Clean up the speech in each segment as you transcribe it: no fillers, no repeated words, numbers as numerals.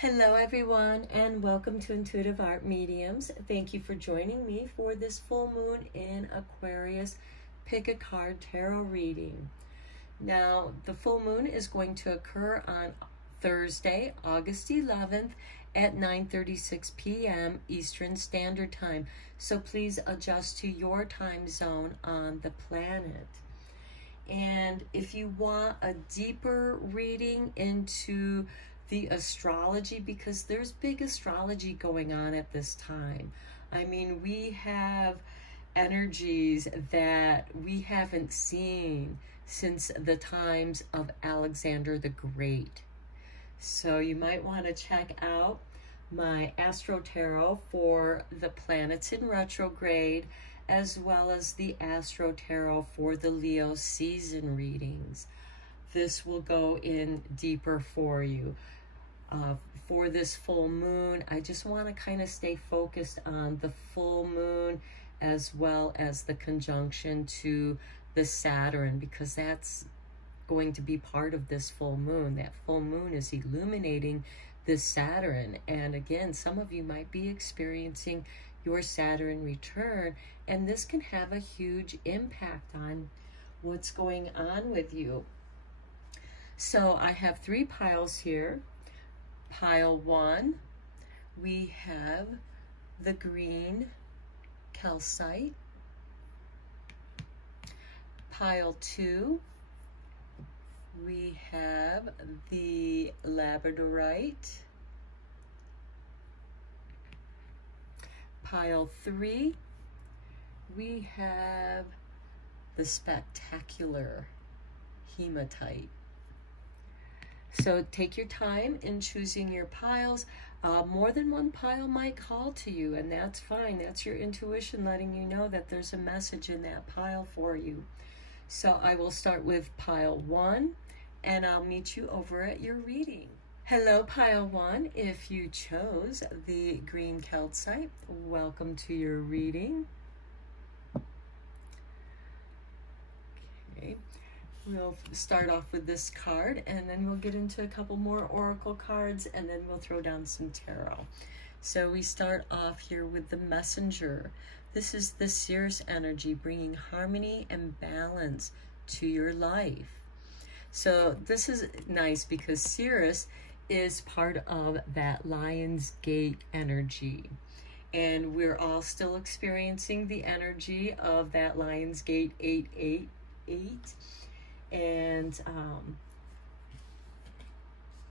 Hello everyone, and welcome to Intuitive Art Mediums. Thank you for joining me for this full moon in Aquarius pick a card tarot reading. Now, the full moon is going to occur on Thursday, August 11th at 9:36 p.m. Eastern Standard Time. So please adjust to your time zone on the planet. And if you want a deeper reading into the astrology, because there's big astrology going on at this time. I mean, we have energies that we haven't seen since the times of Alexander the Great. So you might want to check out my Astro Tarot for the planets in retrograde, as well as the Astro Tarot for the Leo season readings. This will go in deeper for you. For this full moon, I just want to kind of stay focused on the full moon as well as the conjunction to the Saturn, because that's going to be part of this full moon. That full moon is illuminating this Saturn. And again, some of you might be experiencing your Saturn return, and this can have a huge impact on what's going on with you. So I have 3 piles here. Pile 1, we have the green calcite. Pile 2, we have the labradorite. Pile 3, we have the spectacular hematite. So take your time in choosing your piles. More than one pile might call to you, and that's fine. That's your intuition letting you know that there's a message in that pile for you. So I will start with pile 1, and I'll meet you over at your reading. Hello, pile 1. If you chose the green calcite, welcome to your reading. Okay. We'll start off with this card, and then we'll get into a couple more oracle cards, and then we'll throw down some tarot. So we start off here with the messenger. This is the Cirrus energy, bringing harmony and balance to your life. So this is nice because Cirrus is part of that Lion's Gate energy. And we're all still experiencing the energy of that Lion's Gate 888. And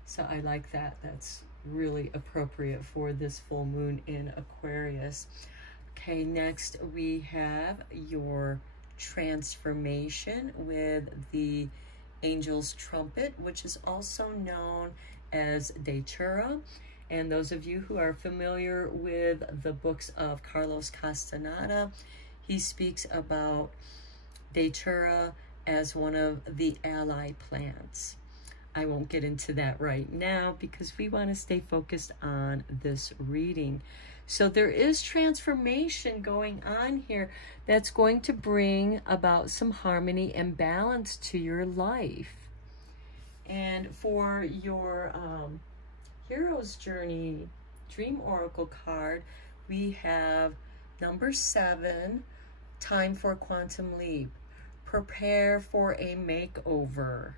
so I like that. That's really appropriate for this full moon in Aquarius. Okay, next we have your transformation with the angel's trumpet, which is also known as Datura. And those of you who are familiar with the books of Carlos Castaneda, he speaks about Datura as one of the ally plants. I won't get into that right now because we want to stay focused on this reading. So there is transformation going on here that's going to bring about some harmony and balance to your life. And for your Hero's Journey Dream Oracle card, we have number 7, Time for Quantum Leap. Prepare for a makeover.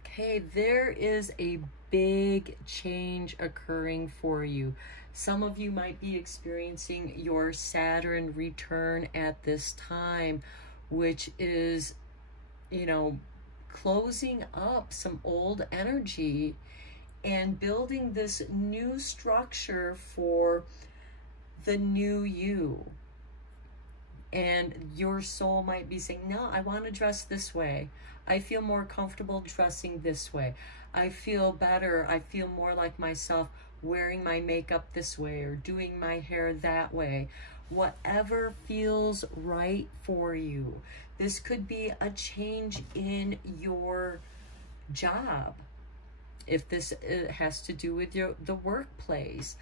Okay, there is a big change occurring for you. Some of you might be experiencing your Saturn return at this time, which is, you know, closing up some old energy and building this new structure for the new you. And your soul might be saying, no, I want to dress this way. I feel more comfortable dressing this way. I feel better. I feel more like myself wearing my makeup this way or doing my hair that way. Whatever feels right for you. This could be a change in your job. If this has to do with the workplace,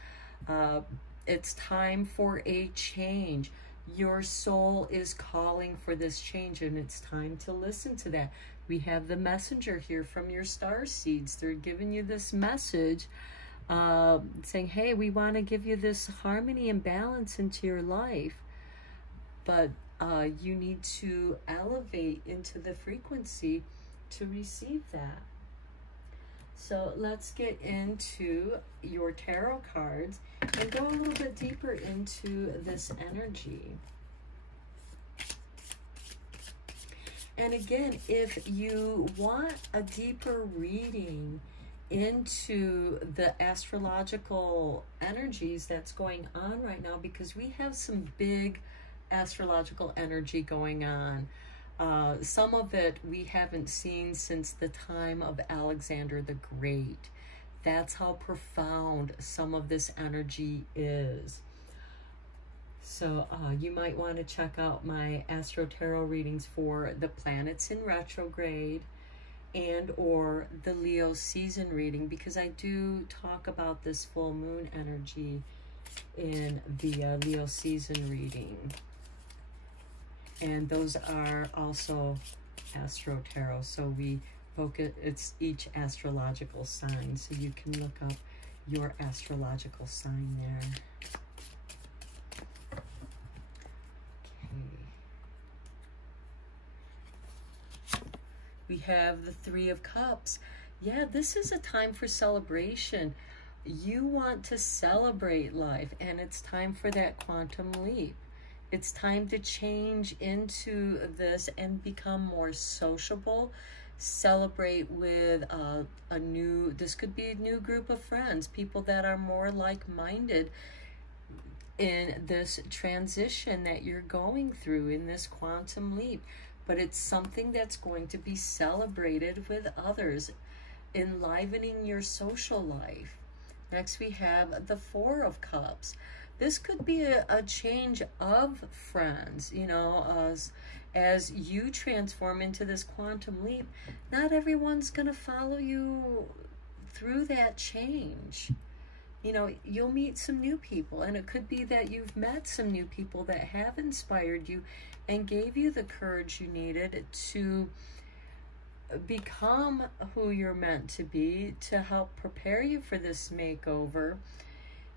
it's time for a change. Your soul is calling for this change, and it's time to listen to that. We have the messenger here from your star seeds. They're giving you this message saying, hey, we want to give you this harmony and balance into your life, but you need to elevate into the frequency to receive that. So let's get into your tarot cards and go a little bit deeper into this energy. And again, if you want a deeper reading into the astrological energies that's going on right now, because we have some big astrological energy going on. Some of it we haven't seen since the time of Alexander the Great. That's how profound some of this energy is. So you might want to check out my Astro Tarot readings for the planets in retrograde and or the Leo season reading, because I do talk about this full moon energy in the Leo season reading. And those are also Astro Tarot. So we focus, it's each astrological sign. So you can look up your astrological sign there. We have the Three of Cups. Yeah, this is a time for celebration. You want to celebrate life, and it's time for that quantum leap. It's time to change into this and become more sociable. Celebrate with this could be a new group of friends, people that are more like-minded in this transition that you're going through, in this quantum leap. But it's something that's going to be celebrated with others, enlivening your social life. Next, we have the Four of Cups. This could be a change of friends, you know, as you transform into this quantum leap. Not everyone's going to follow you through that change. You know, you'll meet some new people, and it could be that you've met some new people that have inspired you and gave you the courage you needed to become who you're meant to be, to help prepare you for this makeover.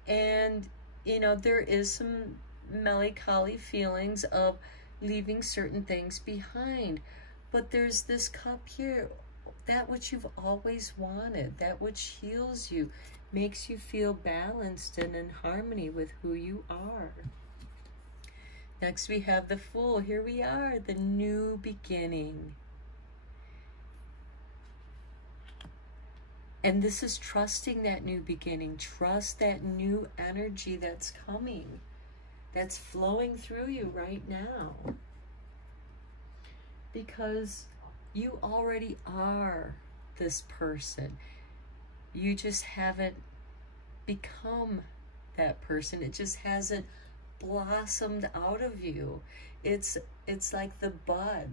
And, you know, there is some melancholy feelings of leaving certain things behind. But there's this cup here, that which you've always wanted, that which heals you, makes you feel balanced and in harmony with who you are. Next, we have the Fool. Here we are, the new beginning. And this is trusting that new beginning. Trust that new energy that's coming, that's flowing through you right now. Because you already are this person. You just haven't become that person. It just hasn't blossomed out of you. It's like the bud.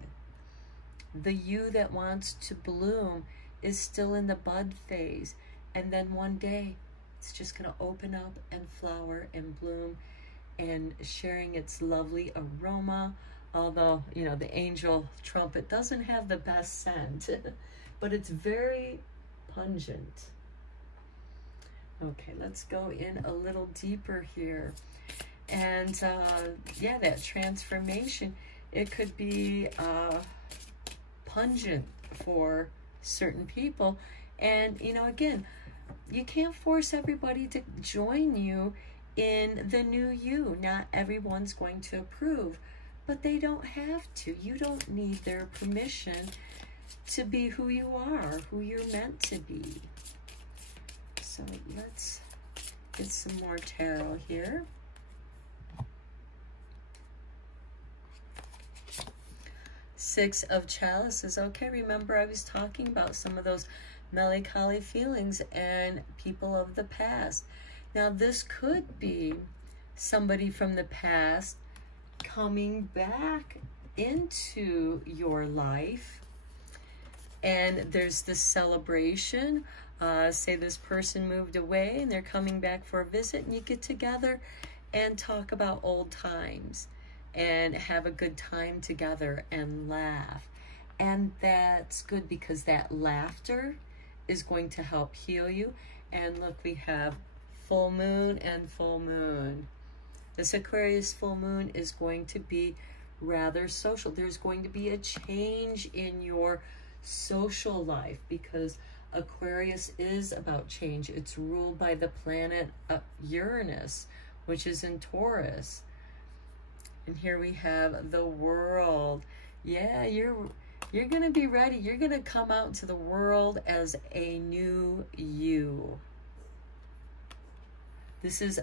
The you that wants to bloom is still in the bud phase, and then one day it's just going to open up and flower and bloom, and sharing its lovely aroma. Although, you know, the angel trumpet doesn't have the best scent, but it's very pungent. Okay, let's go in a little deeper here. And yeah, that transformation, it could be pungent for certain people. And, you know, again, you can't force everybody to join you in the new you. Not everyone's going to approve, but they don't have to. You don't need their permission to be who you are, who you're meant to be. So let's get some more tarot here. Six of Chalices. Okay, remember I was talking about some of those melancholy feelings and people of the past. Now this could be somebody from the past coming back into your life, and there's this celebration. Say this person moved away and they're coming back for a visit, and you get together and talk about old times and have a good time together and laugh. And that's good, because that laughter is going to help heal you, And look, we have full moon and full moon. This Aquarius full moon is going to be rather social. There's going to be a change in your social life because Aquarius is about change. It's ruled by the planet Uranus, which is in Taurus. And here we have the world. Yeah, you're going to be ready. You're going to come out into the world as a new you. This is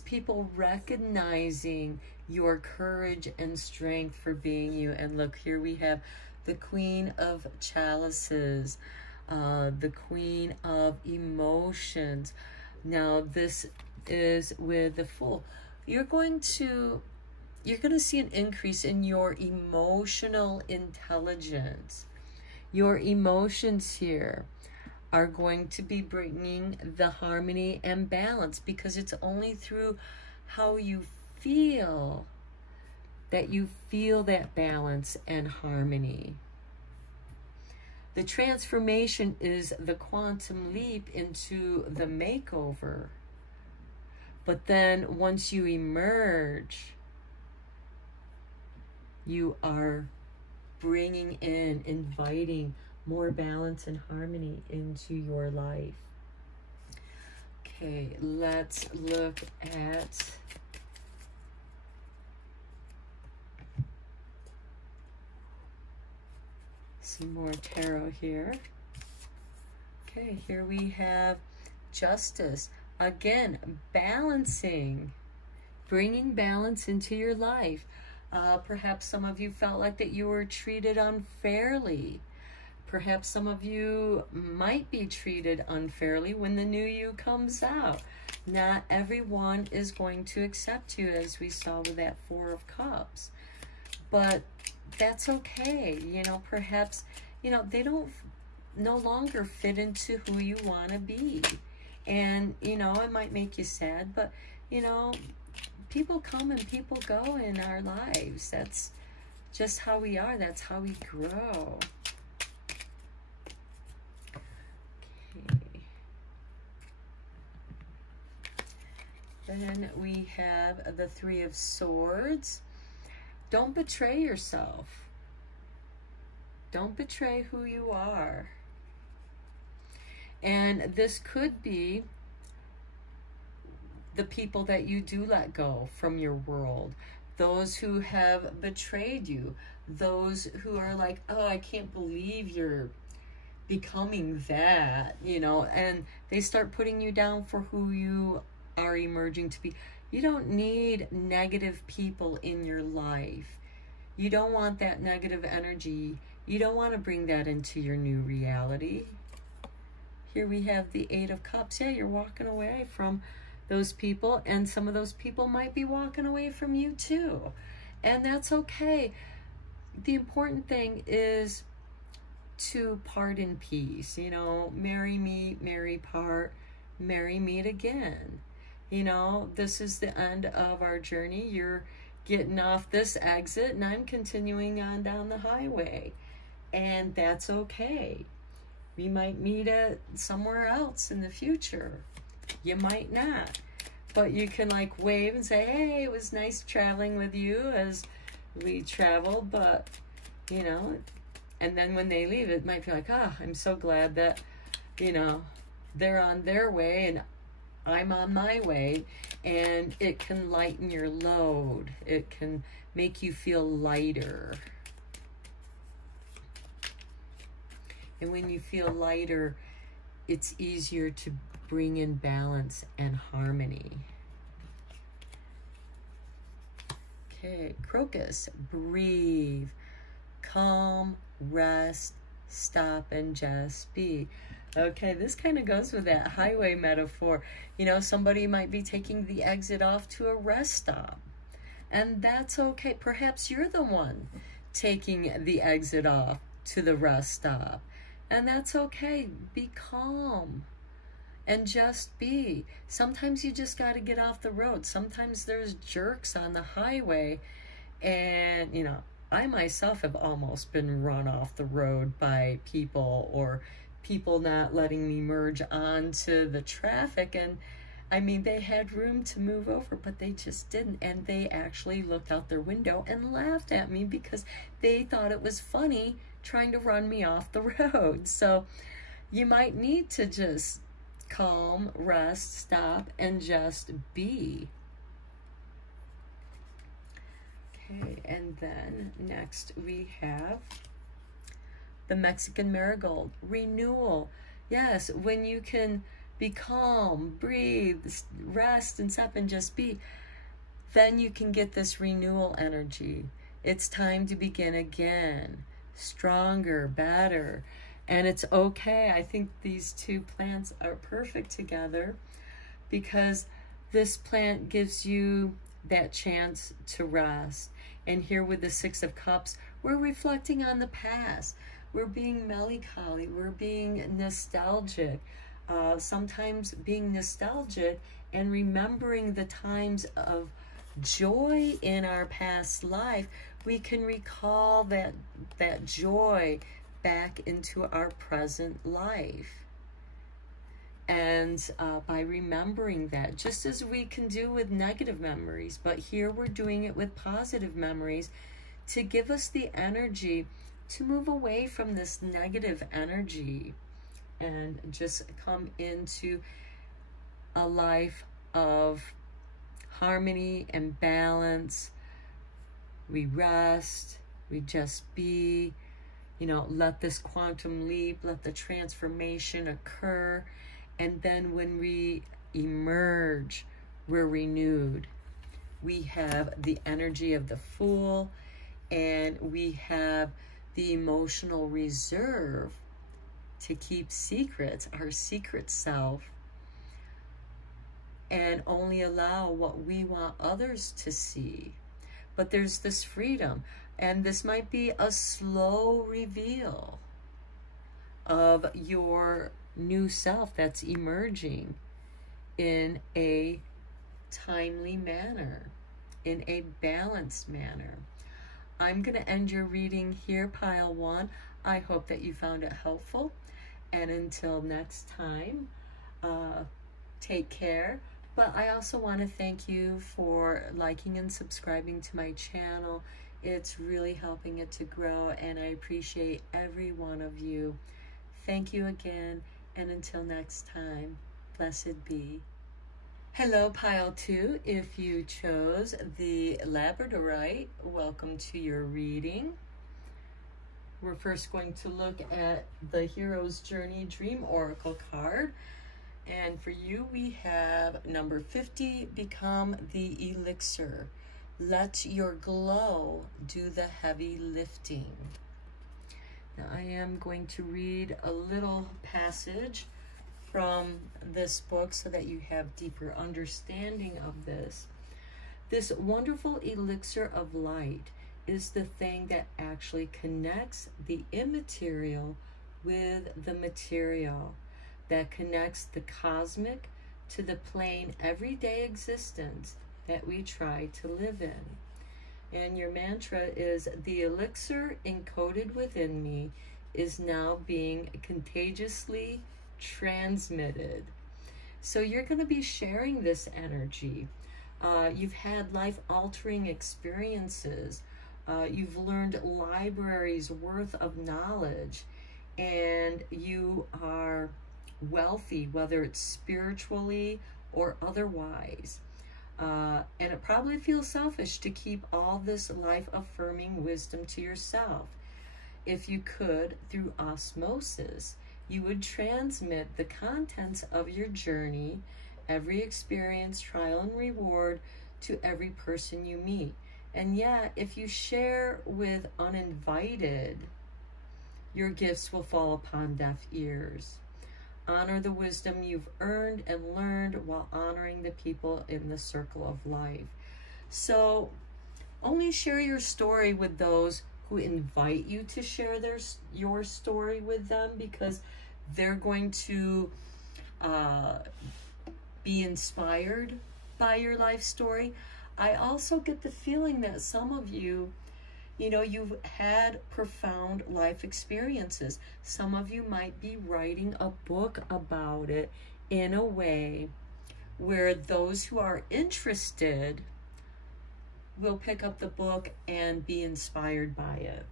people recognizing your courage and strength for being you. And look, here we have the Queen of Chalices, the Queen of Emotions. Now, this is with the Fool. You're going to see an increase in your emotional intelligence. Your emotions here are going to be bringing the harmony and balance, because it's only through how you feel that you feel that balance and harmony. The transformation is the quantum leap into the makeover. But then once you emerge, you are bringing in, inviting more balance and harmony into your life. Okay, let's look at some more tarot here. Okay, here we have Justice. Again, balancing, bringing balance into your life. Perhaps some of you felt like that you were treated unfairly. Perhaps some of you might be treated unfairly when the new you comes out. Not everyone is going to accept you, as we saw with that Four of Cups. But that's okay. You know, perhaps, you know, they don't no longer fit into who you want to be. And, you know, it might make you sad, but, you know, people come and people go in our lives. That's just how we are. That's how we grow. Okay. Then we have the Three of Swords. Don't betray yourself. Don't betray who you are. And this could be the people that you do let go from your world. Those who have betrayed you. Those who are like, oh, I can't believe you're becoming that, you know, and they start putting you down for who you are emerging to be. You don't need negative people in your life. You don't want that negative energy. You don't want to bring that into your new reality. Here we have the Eight of Cups. Yeah, you're walking away from those people, and some of those people might be walking away from you too. And that's okay. The important thing is to part in peace. You know, marry me, marry part, marry meet again. You know, this is the end of our journey. You're getting off this exit and I'm continuing on down the highway. And that's okay. We might meet at somewhere else in the future. You might not. But you can like wave and say, hey, it was nice traveling with you as we traveled, but, you know, and then when they leave, it might be like, ah, I'm so glad that, you know, they're on their way and I'm on my way. And it can lighten your load. It can make you feel lighter. And when you feel lighter, it's easier to bring in balance and harmony. Okay, Crocus, breathe, calm, rest, stop, and just be. Okay, this kind of goes with that highway metaphor. You know, somebody might be taking the exit off to a rest stop. And that's okay. Perhaps you're the one taking the exit off to the rest stop. And that's okay. Be calm and just be. Sometimes you just got to get off the road. Sometimes there's jerks on the highway. And, you know, I myself have almost been run off the road by people or people not letting me merge onto the traffic. And I mean, they had room to move over, but they just didn't. And they actually looked out their window and laughed at me because they thought it was funny trying to run me off the road. So you might need to just calm, rest, stop, and just be. Okay, and then next we have the Mexican marigold, renewal. Yes, when you can be calm, breathe, rest, and stop, and just be, then you can get this renewal energy. It's time to begin again, stronger, better. And it's okay. I think these two plants are perfect together because this plant gives you that chance to rest. And here with the Six of Cups, we're reflecting on the past. We're being melancholy. We're being nostalgic. Sometimes being nostalgic and remembering the times of joy in our past life, we can recall that joy back into our present life. And by remembering that, just as we can do with negative memories, but here we're doing it with positive memories to give us the energy to move away from this negative energy and just come into a life of harmony and balance. We rest, we just be, you know, let this quantum leap, let the transformation occur. And then when we emerge, we're renewed. We have the energy of the Fool, and we have the emotional reserve to keep secrets, our secret self, and only allow what we want others to see. But there's this freedom, and this might be a slow reveal of your new self that's emerging in a timely manner, in a balanced manner. I'm going to end your reading here, Pile 1. I hope that you found it helpful. And until next time, take care. But I also want to thank you for liking and subscribing to my channel. It's really helping it to grow, and I appreciate every one of you. Thank you again, and until next time, blessed be. Hello, Pile 2. If you chose the Labradorite, welcome to your reading. We're first going to look at the Hero's Journey Dream Oracle card. And for you, we have number 50, become the elixir. Let your glow do the heavy lifting. Now, I am going to read a little passage from this book so that you have deeper understanding of this. This wonderful elixir of light is the thing that actually connects the immaterial with the material, that connects the cosmic to the plain everyday existence that we try to live in. And your mantra is, the elixir encoded within me is now being contagiously transmitted. So you're going to be sharing this energy. You've had life-altering experiences. You've learned libraries worth of knowledge, and you are wealthy, whether it's spiritually or otherwise. And it probably feels selfish to keep all this life-affirming wisdom to yourself. If you could, through osmosis, you would transmit the contents of your journey, every experience, trial, and reward to every person you meet. And yet, if you share with uninvited, your gifts will fall upon deaf ears. Honor the wisdom you've earned and learned while honoring the people in the circle of life. So only share your story with those who invite you to share your story with them, because they're going to be inspired by your life story. I also get the feeling that some of you, You know, you've had profound life experiences. Some of you might be writing a book about it in a way where those who are interested will pick up the book and be inspired by it.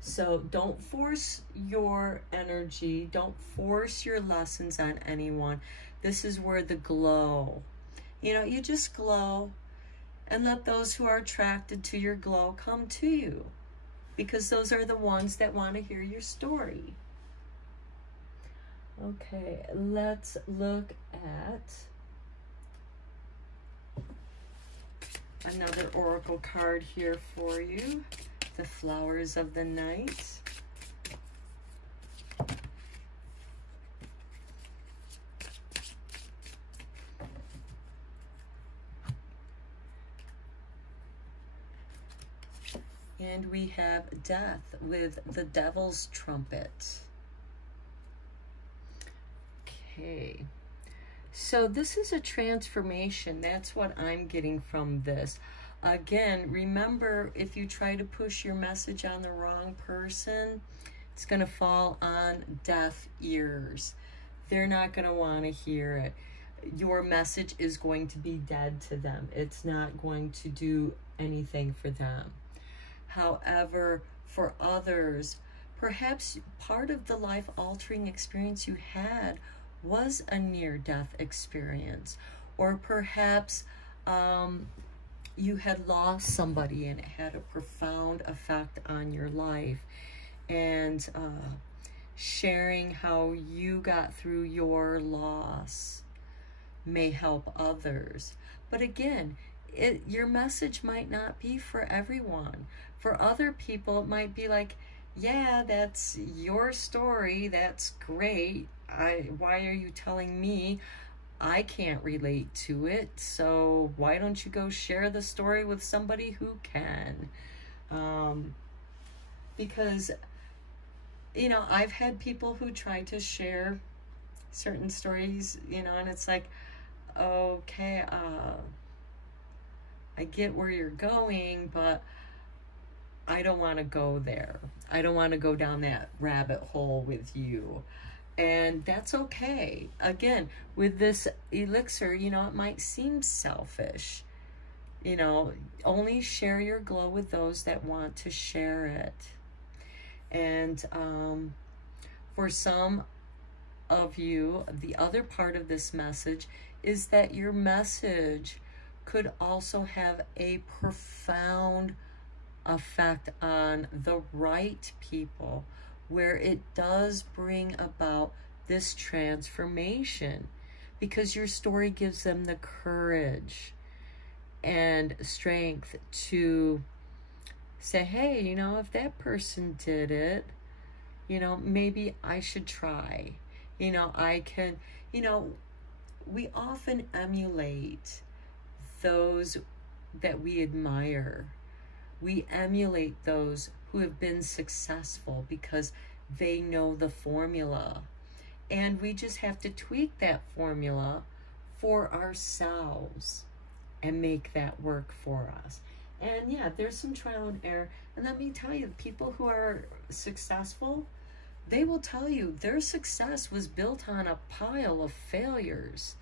So don't force your energy, don't force your lessons on anyone. This is where the glow, you know, you just glow and let those who are attracted to your glow come to you, because those are the ones that want to hear your story. Okay, let's look at another oracle card here for you. The Flowers of the Night. And we have Death with the Devil's Trumpet. Okay. So this is a transformation. That's what I'm getting from this. Again, remember, if you try to push your message on the wrong person, it's going to fall on deaf ears. They're not going to want to hear it. Your message is going to be dead to them. It's not going to do anything for them. However, for others, perhaps part of the life-altering experience you had was a near-death experience, or perhaps you had lost somebody and it had a profound effect on your life, and sharing how you got through your loss may help others. But again, your message might not be for everyone. For other people, it might be like, yeah, that's your story, that's great. Why are you telling me? I can't relate to it, so why don't you go share the story with somebody who can? Because, you know, I've had people who try to share certain stories, you know, and it's like, okay, I get where you're going, but I don't want to go there. I don't want to go down that rabbit hole with you. And that's okay. Again, with this elixir, you know, it might seem selfish. You know, only share your glow with those that want to share it. And for some of you, the other part of this message is that your message could also have a profound effect on the right people, where it does bring about this transformation, because your story gives them the courage and strength to say, hey, you know, if that person did it, you know, maybe I should try. You know, I can, you know, we often emulate those that we admire. We emulate those who have been successful because they know the formula. And we just have to tweak that formula for ourselves and make that work for us. And yeah, there's some trial and error. And let me tell you, people who are successful, they will tell you their success was built on a pile of failures.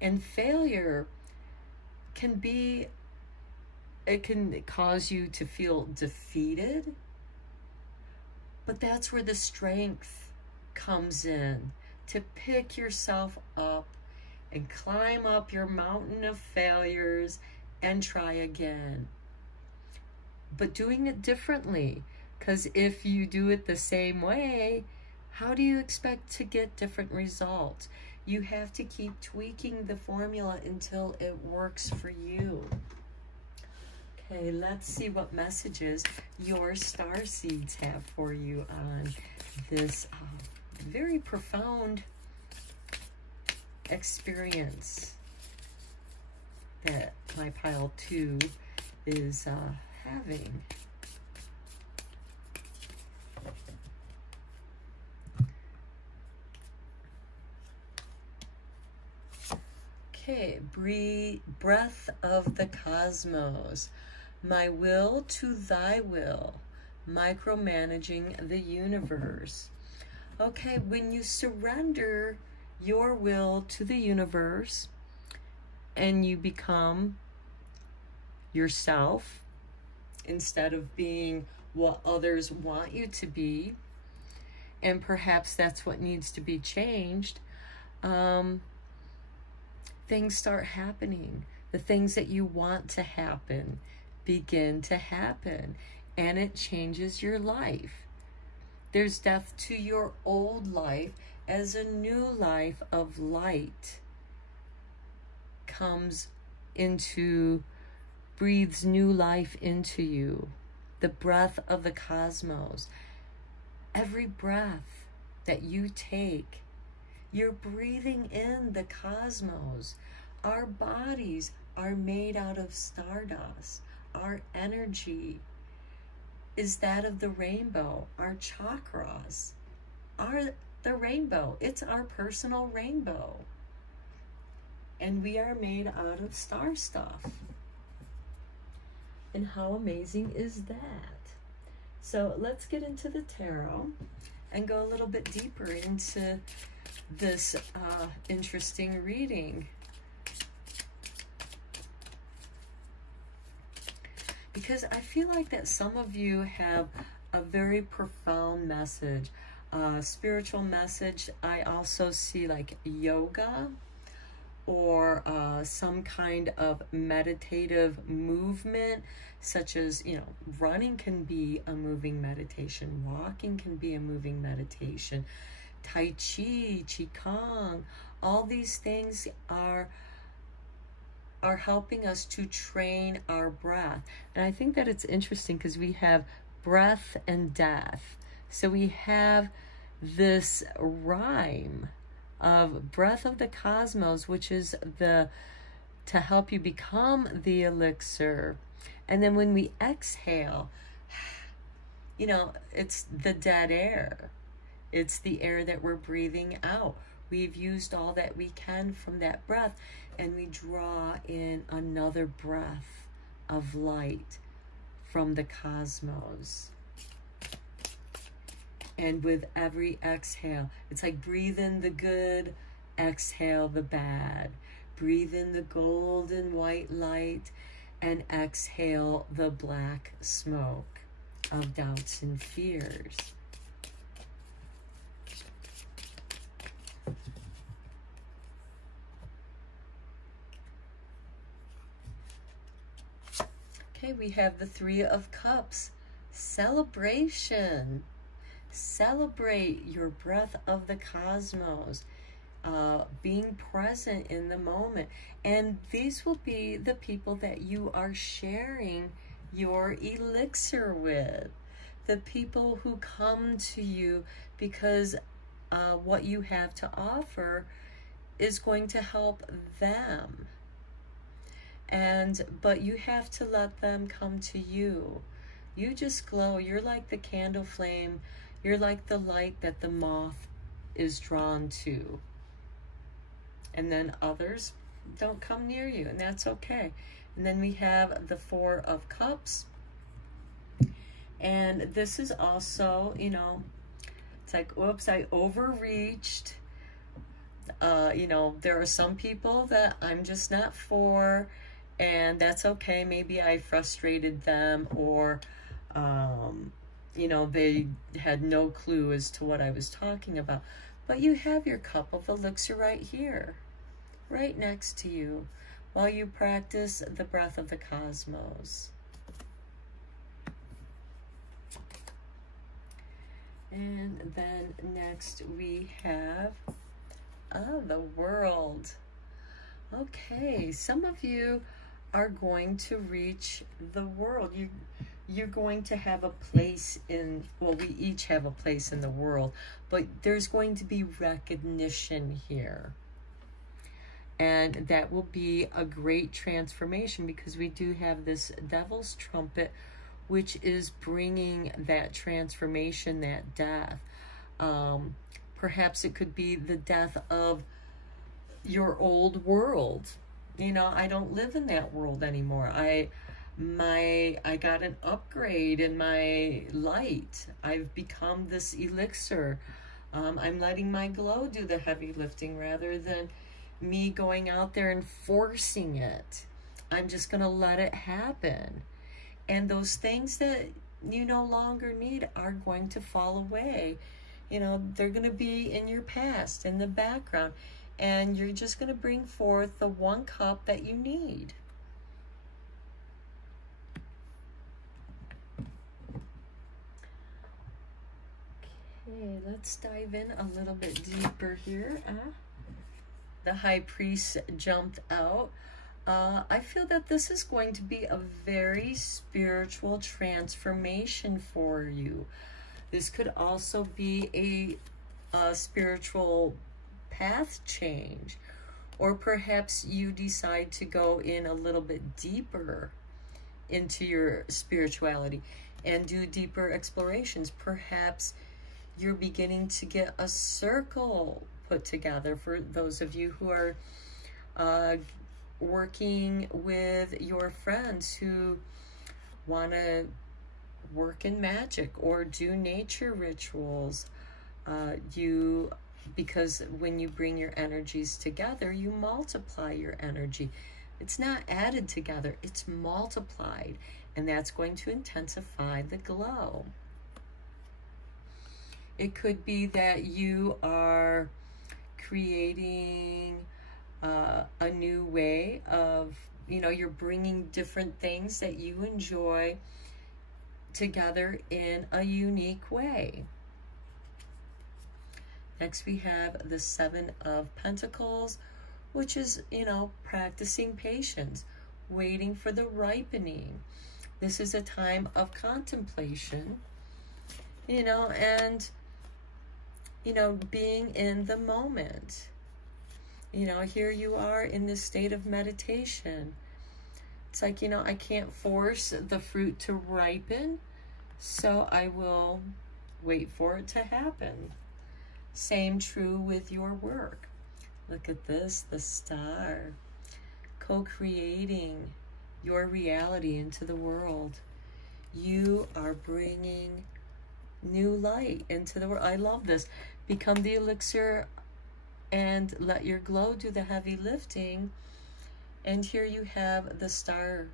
And failure can be, it can cause you to feel defeated, but that's where the strength comes in, to pick yourself up and climb up your mountain of failures and try again. But doing it differently, because if you do it the same way, how do you expect to get different results? You have to keep tweaking the formula until it works for you. Okay, let's see what messages your star seeds have for you on this very profound experience that my pile 2 is having. Okay, breath of the cosmos. My will to thy will, micromanaging the universe. Okay, when you surrender your will to the universe and you become yourself instead of being what others want you to be, and perhaps that's what needs to be changed, things start happening. The things that you want to happen begin to happen, and it changes your life. There's death to your old life as a new life of light comes into, breathes new life into you. The breath of the cosmos. Every breath that you take, you're breathing in the cosmos. Our bodies are made out of stardust. Our energy is that of the rainbow. Our chakras are the rainbow. It's our personal rainbow. And we are made out of star stuff. And how amazing is that? So let's get into the tarot and go a little bit deeper into this interesting reading. Because I feel like that some of you have a very profound message, spiritual message. I also see like yoga or some kind of meditative movement, such as, you know, running can be a moving meditation, walking can be a moving meditation, Tai Chi, Qigong, all these things are helping us to train our breath. And I think that it's interesting because we have breath and death. So we have this rhyme of breath of the cosmos, which is to help you become the elixir. And then when we exhale, you know, it's the dead air. It's the air that we're breathing out. We've used all that we can from that breath, and we draw in another breath of light from the cosmos. And with every exhale, it's like breathe in the good, exhale the bad. Breathe in the golden white light and exhale the black smoke of doubts and fears. Okay, we have the Three of Cups. Celebration. Celebrate your breath of the cosmos. Being present in the moment. And these will be the people that you are sharing your elixir with. The people who come to you because what you have to offer is going to help them. But you have to let them come to you. You just glow. You're like the candle flame. You're like the light that the moth is drawn to. And then others don't come near you, and that's okay. And then we have the Four of Cups. And this is also, you know, it's like, oops, I overreached. You know, there are some people that I'm just not for, and that's okay. Maybe I frustrated them, or, you know, they had no clue as to what I was talking about. But you have your cup of elixir right here, right next to you, while you practice the breath of the cosmos. And then next we have the World. Okay, some of you are going to reach the world. You're going to have a place in, well, we each have a place in the world, but there's going to be recognition here. And that will be a great transformation, because we do have this devil's trumpet, which is bringing that transformation, that death. Perhaps it could be the death of your old world. You know, I don't live in that world anymore. I got an upgrade in my light. I've become this elixir. I'm letting my glow do the heavy lifting rather than me going out there and forcing it. I'm just going to let it happen. And those things that you no longer need are going to fall away. You know, they're going to be in your past, in the background. And you're just going to bring forth the one cup that you need. Okay, let's dive in a little bit deeper here. The High Priest jumped out. I feel that this is going to be a very spiritual transformation for you. This could also be a spiritual path change, or perhaps you decide to go in a little bit deeper into your spirituality and do deeper explorations. Perhaps you're beginning to get a circle put together for those of you who are working with your friends who want to work in magic or do nature rituals. Because when you bring your energies together, you multiply your energy. It's not added together, it's multiplied, and that's going to intensify the glow. It could be that you are creating a new way of, you know, you're bringing different things that you enjoy together in a unique way. Next we have the Seven of Pentacles, which is, you know, practicing patience, waiting for the ripening. This is a time of contemplation, you know, and, you know, being in the moment. You know, here you are in this state of meditation. It's like, you know, I can't force the fruit to ripen, so I will wait for it to happen. Same true with your work. Look at this, the star. Co-creating your reality into the world. You are bringing new light into the world. I love this. Become the elixir and let your glow do the heavy lifting. And here you have the star,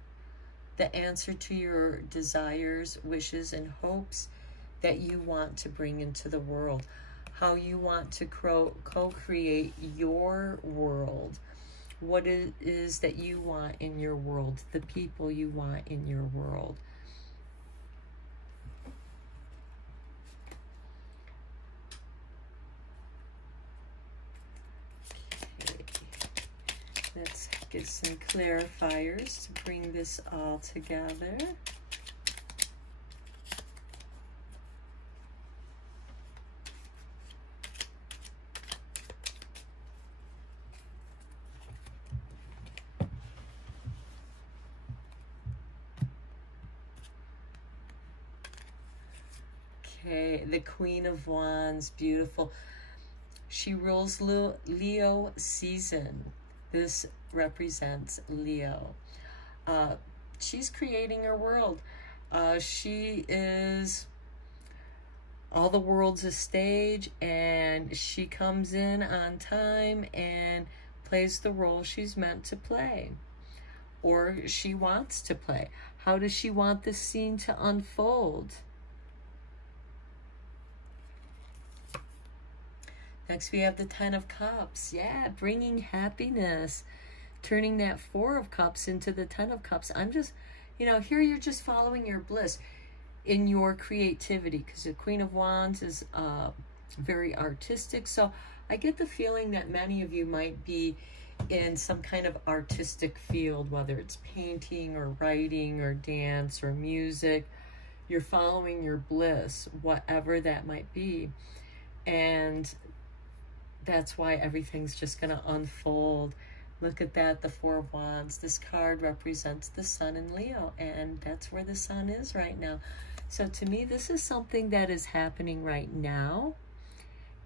the answer to your desires, wishes, and hopes that you want to bring into the world. How you want to co-create your world. What it is that you want in your world, the people you want in your world. Okay. Let's get some clarifiers to bring this all together. Okay, the Queen of Wands, beautiful. She rules Leo season. This represents Leo. She's creating her world. She is, all the world's a stage, and she comes in on time and plays the role she's meant to play, or she wants to play. How does she want this scene to unfold? Next, we have the Ten of Cups. Yeah, bringing happiness, turning that Four of Cups into the Ten of Cups. I'm just, you know, here you're just following your bliss in your creativity, because the Queen of Wands is very artistic. So I get the feeling that many of you might be in some kind of artistic field, whether it's painting or writing or dance or music. You're following your bliss, whatever that might be. And that's why everything's just going to unfold. Look at that, the Four of Wands. This card represents the Sun in Leo, and that's where the Sun is right now. So to me, this is something that is happening right now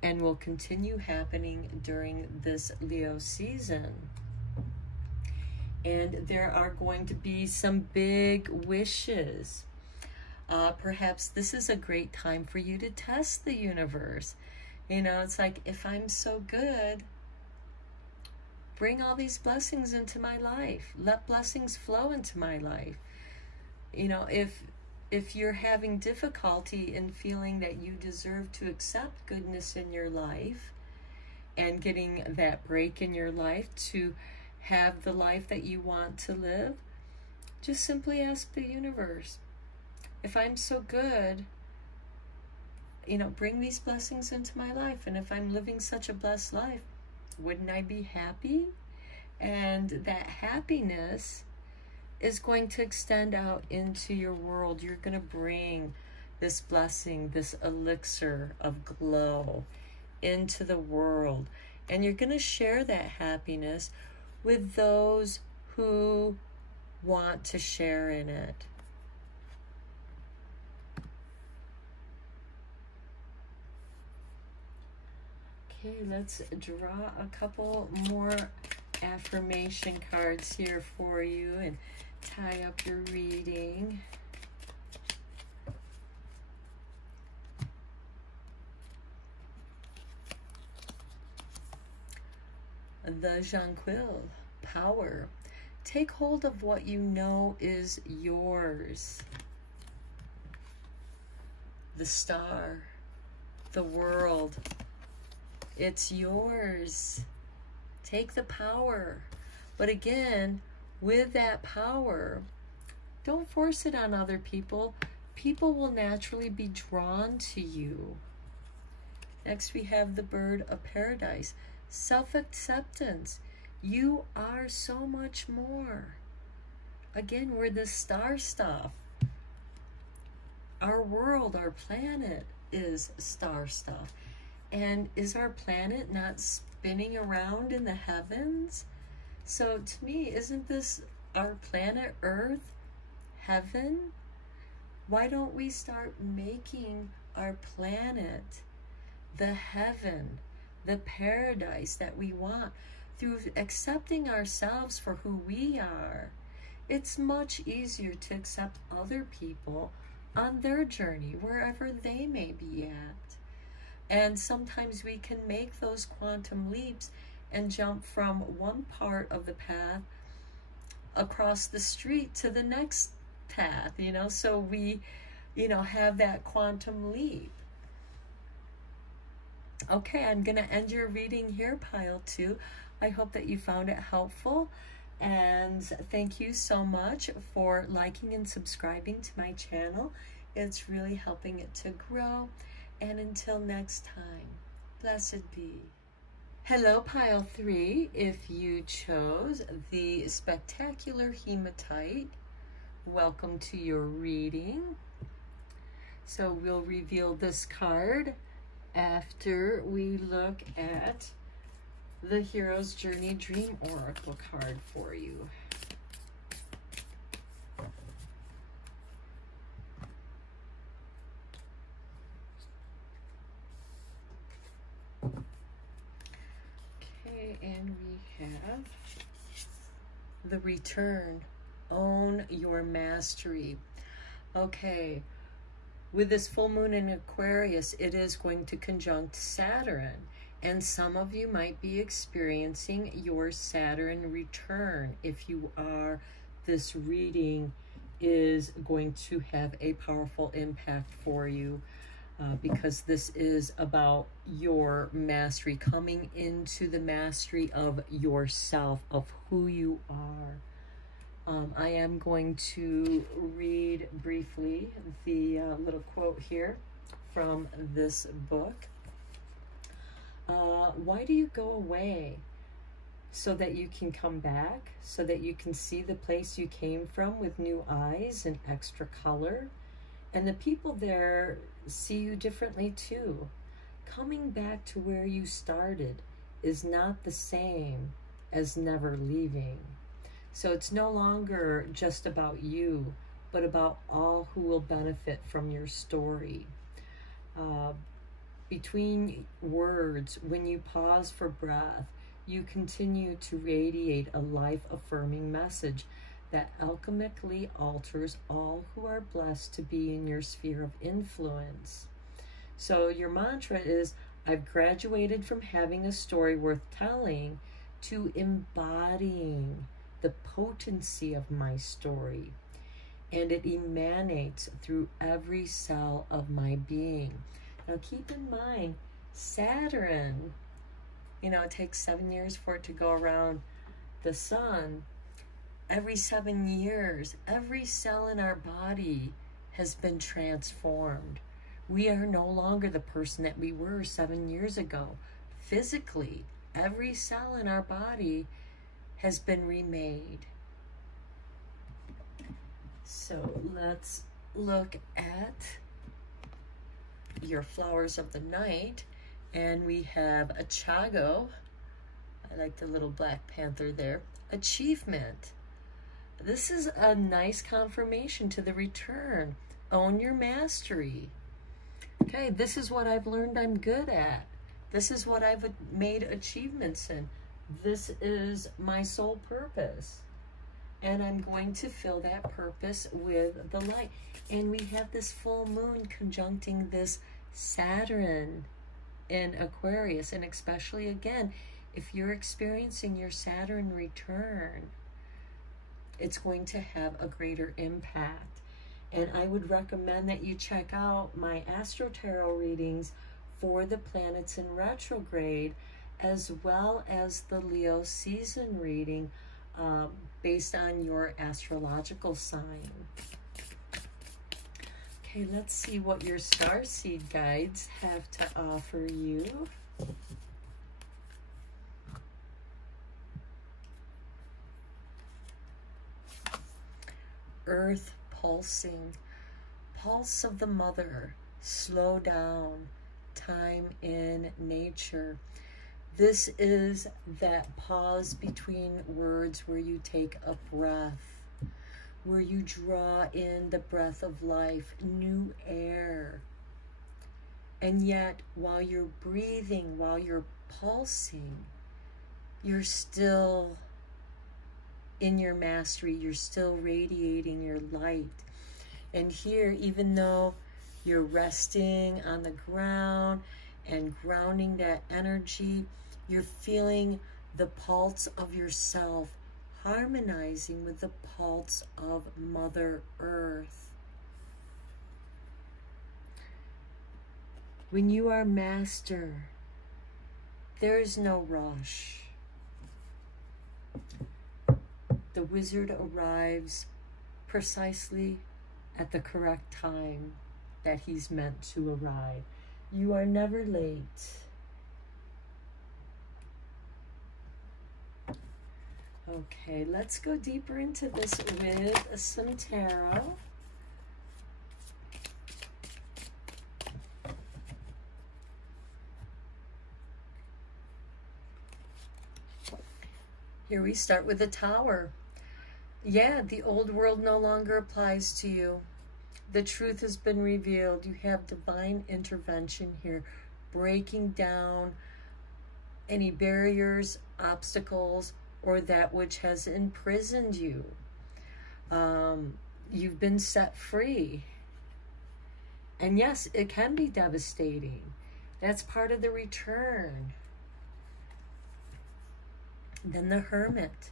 and will continue happening during this Leo season. And there are going to be some big wishes. Perhaps this is a great time for you to test the universe. You know, it's like, if I'm so good, bring all these blessings into my life. Let blessings flow into my life. You know, if you're having difficulty in feeling that you deserve to accept goodness in your life and getting that break in your life to have the life that you want to live, just simply ask the universe, if I'm so good, you know, bring these blessings into my life. And if I'm living such a blessed life, wouldn't I be happy? And that happiness is going to extend out into your world. You're going to bring this blessing, this elixir of glow into the world. And you're going to share that happiness with those who want to share in it. Okay, let's draw a couple more affirmation cards here for you and tie up your reading. The Jonquil, power. Take hold of what you know is yours. The Star, the world. It's yours. Take the power. But again, with that power, don't force it on other people. People will naturally be drawn to you. Next, we have the Bird of Paradise. Self-acceptance. You are so much more. Again, we're the star stuff. Our world, our planet is star stuff. And is our planet not spinning around in the heavens? So to me, isn't this our planet Earth heaven? Why don't we start making our planet the heaven, the paradise that we want through accepting ourselves for who we are? It's much easier to accept other people on their journey, wherever they may be at. And sometimes we can make those quantum leaps and jump from one part of the path across the street to the next path, you know, so we, you know, have that quantum leap. Okay, I'm going to end your reading here, Pile 2. I hope that you found it helpful. And thank you so much for liking and subscribing to my channel. It's really helping it to grow. And until next time, blessed be. Hello, Pile 3. If you chose the Spectacular Hematite, welcome to your reading. So we'll reveal this card after we look at the Hero's Journey Dream Oracle card for you. Okay, and we have the Return. Own your mastery. Okay, with this full moon in Aquarius, it is going to conjunct Saturn. And some of you might be experiencing your Saturn return. If you are, this reading is going to have a powerful impact for you because this is about your mastery, coming into the mastery of yourself, of who you are. I am going to read briefly the little quote here from this book. Why do you go away? So that you can come back, so that you can see the place you came from with new eyes and extra color. And the people there see you differently too. Coming back to where you started is not the same as never leaving. So it's no longer just about you, but about all who will benefit from your story. Between words, when you pause for breath, you continue to radiate a life-affirming message that alchemically alters all who are blessed to be in your sphere of influence. So your mantra is, I've graduated from having a story worth telling to embodying the potency of my story. And it emanates through every cell of my being. Now keep in mind, Saturn, you know, it takes 7 years for it to go around the sun. Every 7 years, every cell in our body has been transformed. We are no longer the person that we were 7 years ago. Physically, every cell in our body has been remade. So let's look at your flowers of the night. And we have Achago. I like the little Black Panther there. Achievement. This is a nice confirmation to the return. Own your mastery. Okay, this is what I've learned I'm good at. This is what I've made achievements in. This is my sole purpose. And I'm going to fill that purpose with the light. And we have this full moon conjuncting this Saturn in Aquarius. And especially, again, if you're experiencing your Saturn return, it's going to have a greater impact. And I would recommend that you check out my Astro Tarot readings for the planets in retrograde, as well as the Leo season reading based on your astrological sign. Okay, let's see what your starseed guides have to offer you. Earth pulsing, pulse of the mother, slow down, time in nature. This is that pause between words where you take a breath, where you draw in the breath of life, new air. And yet, while you're breathing, while you're pulsing, you're still in your mastery, you're still radiating your light. And here, even though you're resting on the ground and grounding that energy, you're feeling the pulse of yourself harmonizing with the pulse of Mother Earth. When you are master, there is no rush. The wizard arrives precisely at the correct time that he's meant to arrive. You are never late. Okay, let's go deeper into this with some tarot. Here we start with the Tower. Yeah, the old world no longer applies to you. The truth has been revealed. You have divine intervention here, breaking down any barriers, obstacles, or that which has imprisoned you. You've been set free. And yes, it can be devastating. That's part of the return. Then the Hermit.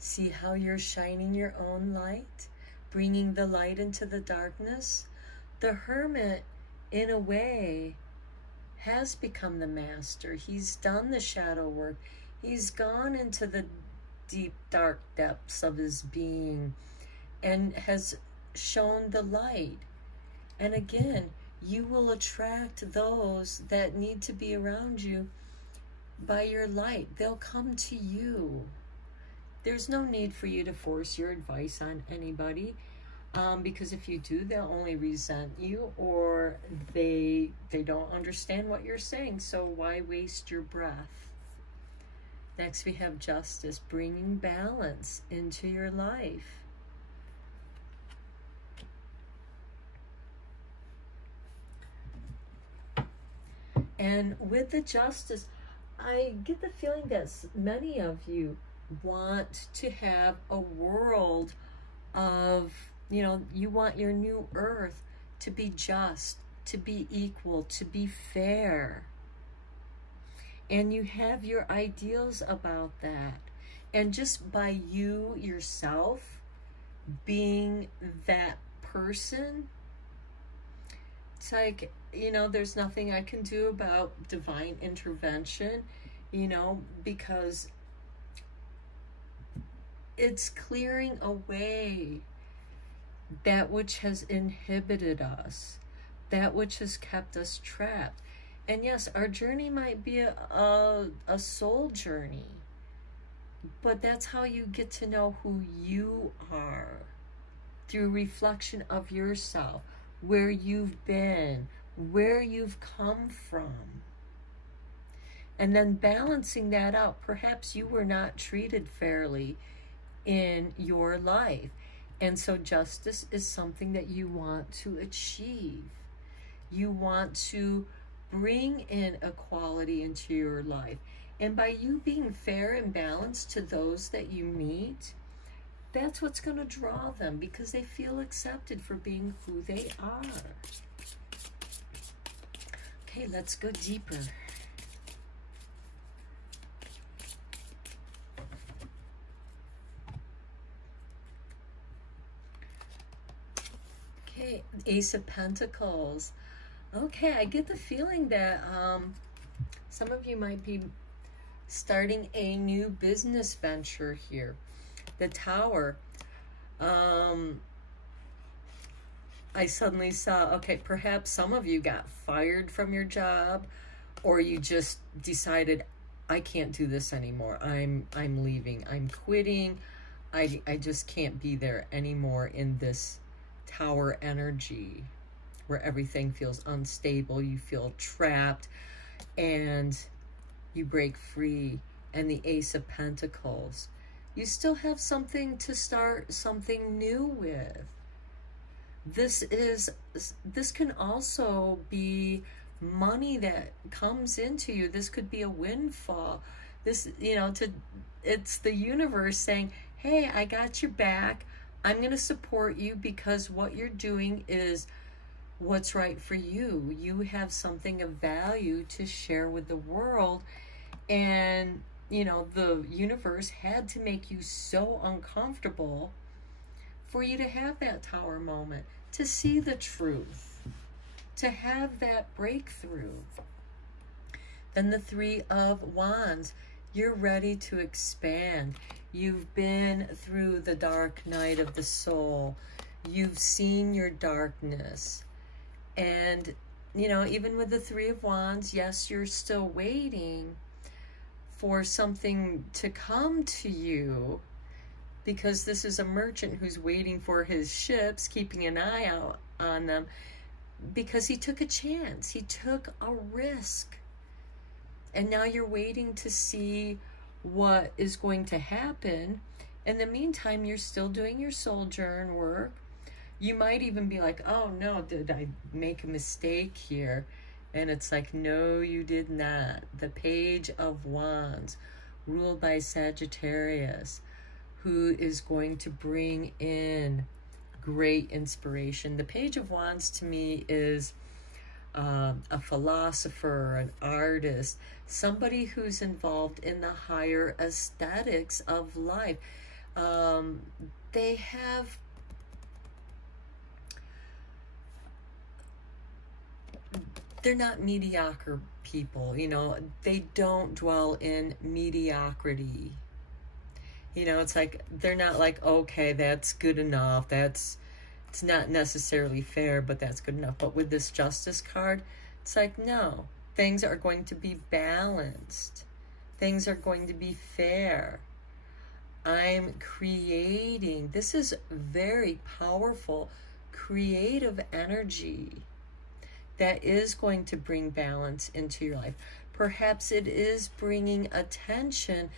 See how you're shining your own light, bringing the light into the darkness? The Hermit, in a way, has become the master. He's done the shadow work. He's gone into the deep, dark depths of his being and has shown the light. And again, you will attract those that need to be around you by your light. They'll come to you. There's no need for you to force your advice on anybody, because if you do, they'll only resent you, or they don't understand what you're saying. So why waste your breath? Next, we have Justice, bringing balance into your life. And with the Justice, I get the feeling that many of you want to have a world of, you know, you want your new earth to be just, to be equal, to be fair. And you have your ideals about that. And just by you yourself being that person, it's like, you know, there's nothing I can do about divine intervention, you know, because it's clearing away that which has inhibited us, that which has kept us trapped. And yes, our journey might be a soul journey, but that's how you get to know who you are, through reflection of yourself, where you've been, where you've come from. And then balancing that out. Perhaps you were not treated fairly in your life. And so justice is something that you want to achieve. You want to bring in equality into your life. And by you being fair and balanced to those that you meet, that's what's going to draw them, because they feel accepted for being who they are. Okay, let's go deeper. Okay, Ace of Pentacles. Okay, I get the feeling that some of you might be starting a new business venture here. The Tower. I suddenly saw, okay, perhaps some of you got fired from your job, or you just decided, I can't do this anymore. I'm leaving. I'm quitting. I just can't be there anymore in this Tower energy where everything feels unstable. You feel trapped, and you break free. And the Ace of Pentacles. You still have something to start something new with. This can also be money that comes into you. This could be a windfall. This, you know, it's the universe saying, hey, I got your back. I'm going to support you because what you're doing is what's right for you. You have something of value to share with the world. And you know, the universe had to make you so uncomfortable for you to have that Tower moment, to see the truth, to have that breakthrough. Then the Three of Wands. You're ready to expand. You've been through the dark night of the soul. You've seen your darkness. And, you know, even with the Three of Wands, yes, you're still waiting for something to come to you, because this is a merchant who's waiting for his ships, keeping an eye out on them, because he took a chance, he took a risk. And now you're waiting to see what is going to happen. In the meantime, you're still doing your sojourn work. You might even be like, oh no, did I make a mistake here? And it's like, no, you did not. The Page of Wands, ruled by Sagittarius, who is going to bring in great inspiration. The Page of Wands to me is a philosopher, an artist, somebody who's involved in the higher aesthetics of life. They have they're not mediocre people, you know, they don't dwell in mediocrity. You know, it's like, they're not like, okay, that's good enough. It's not necessarily fair, but that's good enough. But with this Justice card, it's like, no, things are going to be balanced. Things are going to be fair. I'm creating. This is very powerful, creative energy that is going to bring balance into your life. Perhaps it is bringing attention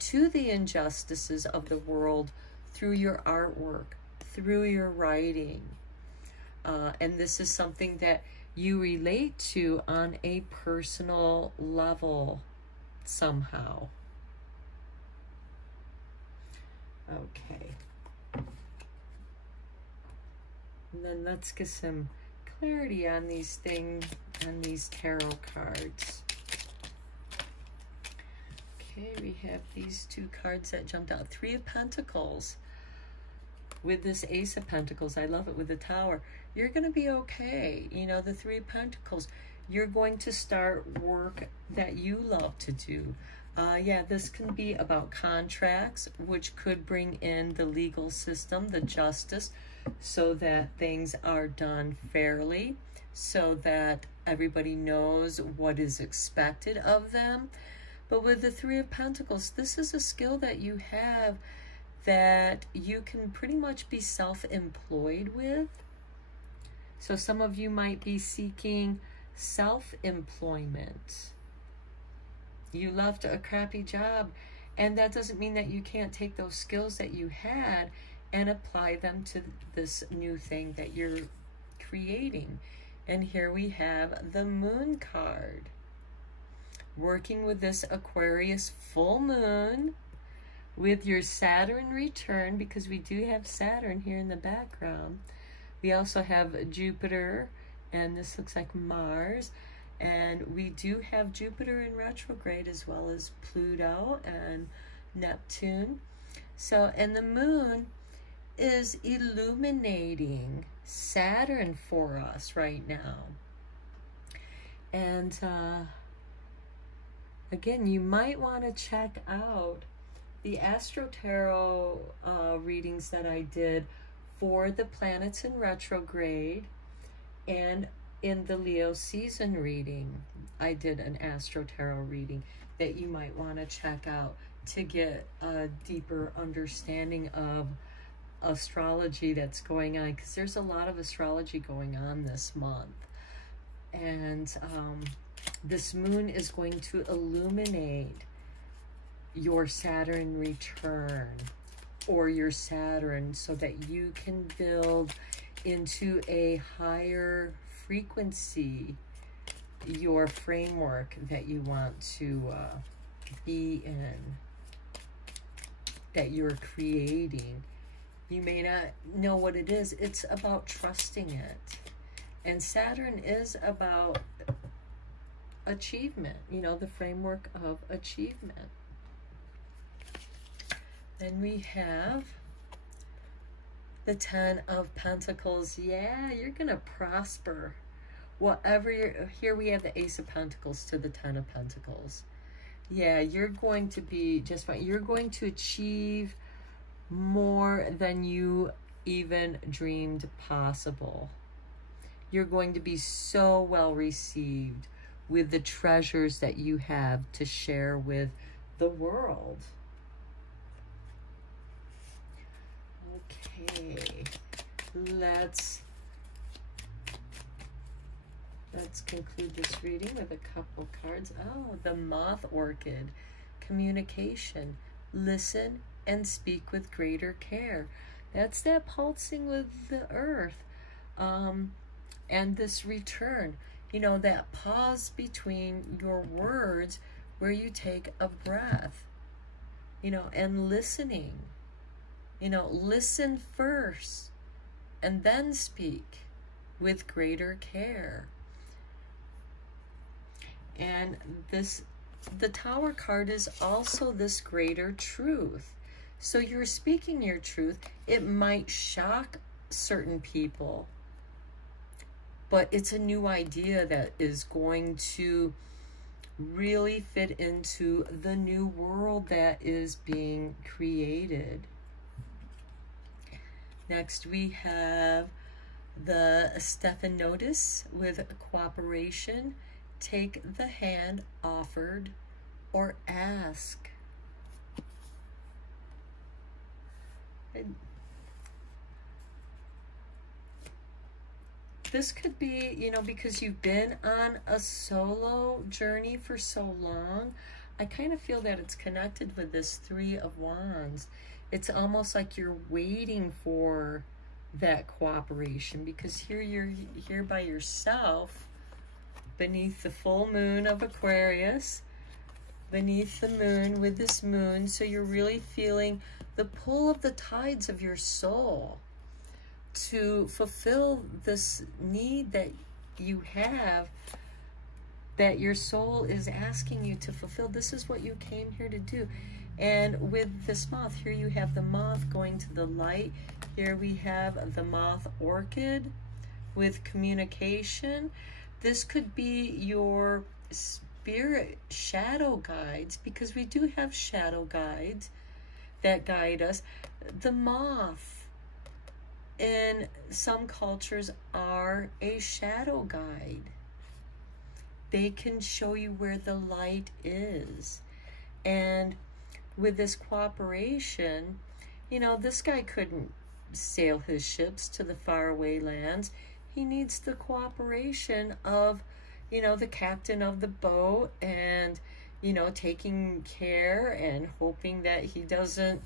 to the injustices of the world through your artwork, through your writing. And this is something that you relate to on a personal level. somehow. Okay. And then let's get some clarity on these things, on these tarot cards. Okay, we have these two cards that jumped out. Three of Pentacles with this Ace of Pentacles. I love it with the Tower. You're going to be okay. You know, the Three of Pentacles. You're going to start work that you love to do. Yeah, this can be about contracts, which could bring in the legal system, the justice, so that things are done fairly, so that everybody knows what is expected of them. But with the Three of Pentacles, this is a skill that you have that you can pretty much be self-employed with. So some of you might be seeking self-employment. You left a crappy job, and that doesn't mean that you can't take those skills that you had and apply them to this new thing that you're creating. And here we have the Moon card. Working with this Aquarius full moon with your Saturn return, because we do have Saturn here in the background. We also have Jupiter, and this looks like Mars. And we do have Jupiter in retrograde, as well as Pluto and Neptune. So, and the moon is illuminating Saturn for us right now. And again, you might want to check out the Astro Tarot readings that I did for the planets in retrograde, and in the Leo season reading, I did an Astro Tarot reading that you might want to check out to get a deeper understanding of astrology that's going on, because there's a lot of astrology going on this month. And this moon is going to illuminate your Saturn return, or your Saturn, so that you can build into a higher frequency your framework that you want to be in, that you're creating. You may not know what it is. It's about trusting it. And Saturn is about achievement, you know, the framework of achievement. Then we have the Ten of Pentacles. Yeah, you're going to prosper. Whatever you're, here we have the Ace of Pentacles to the Ten of Pentacles. Yeah, you're going to be just fine. You're going to achieve more than you even dreamed possible. You're going to be so well received with the treasures that you have to share with the world. Okay, let's conclude this reading with a couple cards. Oh, the Moth Orchid. Communication. Listen and speak with greater care. That's that pulsing with the earth. And this return. You know, that pause between your words where you take a breath. You know, and listening. You know, listen first and then speak with greater care. And this, the Tower card is also this greater truth. So you're speaking your truth. It might shock certain people, but it's a new idea that is going to really fit into the new world that is being created. Next, we have the Stephanotis with cooperation. Take the hand offered or ask. And this could be, you know, because you've been on a solo journey for so long. I kind of feel that it's connected with this Three of Wands. It's almost like you're waiting for that cooperation, because here you're here by yourself beneath the full moon of Aquarius, beneath the moon with this moon. So you're really feeling the pull of the tides of your soul to fulfill this need that you have, that your soul is asking you to fulfill. This is what you came here to do. And with this moth, here you have the moth going to the light. Here we have the moth orchid with communication. This could be your spirit shadow guides, because we do have shadow guides that guide us. The moth in some cultures are a shadow guide. They can show you where the light is. And with this cooperation, you know, this guy couldn't sail his ships to the faraway lands. He needs the cooperation of, you know, the captain of the boat, and, you know, taking care and hoping that he doesn't,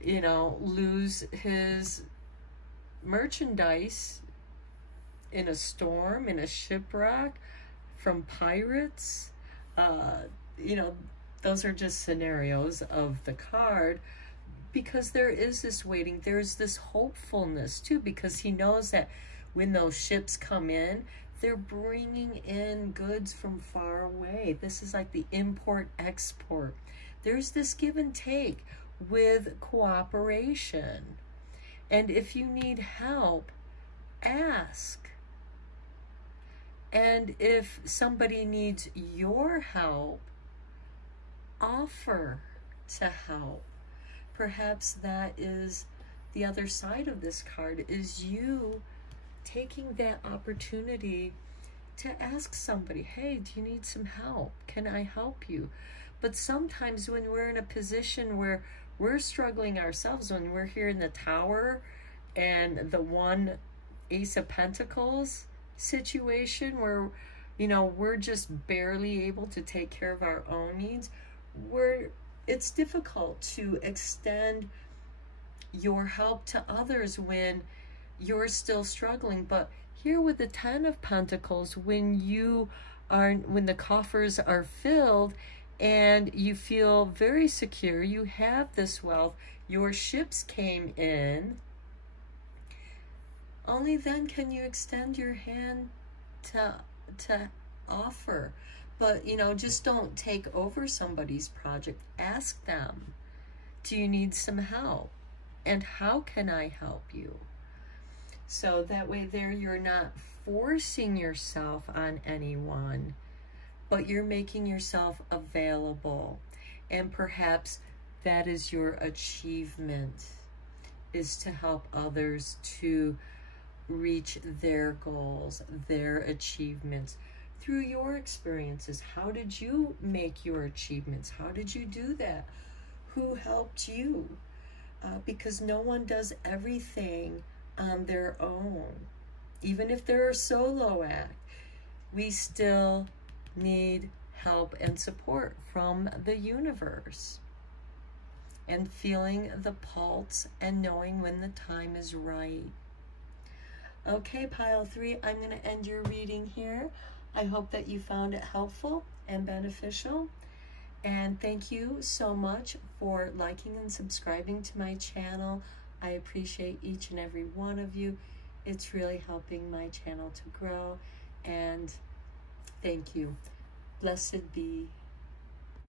you know, lose his merchandise in a storm, in a shipwreck, from pirates. You know, those are just scenarios of the card, because there is this waiting. There's this hopefulness too, because he knows that when those ships come in, they're bringing in goods from far away. This is like the import-export. There's this give and take with cooperation. And if you need help, ask. And if somebody needs your help, offer to help. Perhaps that is the other side of this card, is you taking that opportunity to ask somebody, hey, do you need some help? Can I help you? But sometimes when we're in a position where we're struggling ourselves, when we're here in the Tower and the one Ace of Pentacles situation where, you know, we're just barely able to take care of our own needs, it's difficult to extend your help to others when you're still struggling. But here with the Ten of Pentacles, when the coffers are filled and you feel very secure, you have this wealth, your ships came in, only then can you extend your hand to offer. But, you know, just don't take over somebody's project. Ask them, do you need some help? And how can I help you? So that way there, you're not forcing yourself on anyone, but you're making yourself available. And perhaps that is your achievement, is to help others to reach their goals, their achievements through your experiences. How did you make your achievements? How did you do that? Who helped you? Because no one does everything on their own. Even if they're a solo act, we still need help and support from the universe. And feeling the pulse and knowing when the time is right. Okay, pile 3, I'm going to end your reading here. I hope that you found it helpful and beneficial. And thank you so much for liking and subscribing to my channel. I appreciate each and every one of you. It's really helping my channel to grow. And thank you. Blessed be.